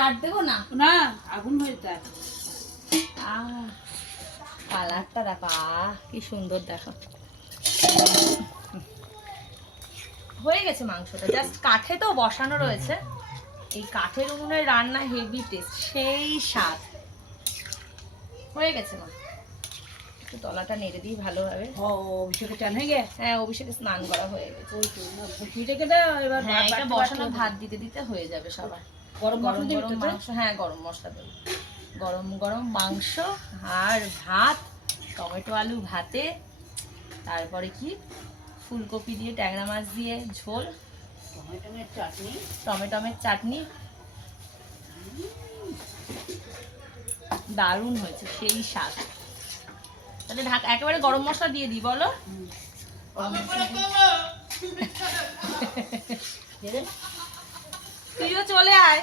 কাট দেবো না? না আগুন হয়ে যায়। কালারটা দেখো, কি সুন্দর দেখো। হয়ে গেছে মাংসটা, জাস্ট কাঠে তো বসানো রয়েছে। এই কাঠের উনুনে রান্না হেভি টেস্ট, সেই স্বাদ। হয়ে গেছে মা, একটু তলাটা নেড়ে দিই ভালোভাবে। ও অভিষেকে চান হয়ে গেছে? হ্যাঁ, অভিষেকে স্নান করা হয়ে গেছে। ওই তো বসিয়ে রেখে দাও এবার। হ্যাঁ, এটা বসানো ভাত দিতে দিতে হয়ে যাবে সবার। গরম গরম মশলা গরম মাংস, হ্যাঁ গরম মশলা দেবো। গরম গরম মাংস আর ভাত, টমেটো আলু ভাতে, তারপরে কি ফুলকপি দিয়ে ট্যাংরা মাছ দিয়ে ঝোল, টমেটোমের চাটনি, টমেটোমের চাটনি। দারুণ হয়েছে, সেই স্বাদ। তাহলে ঢাকা একেবারে গরম মশলা দিয়ে দিই বলো। তুইও চলে আয়।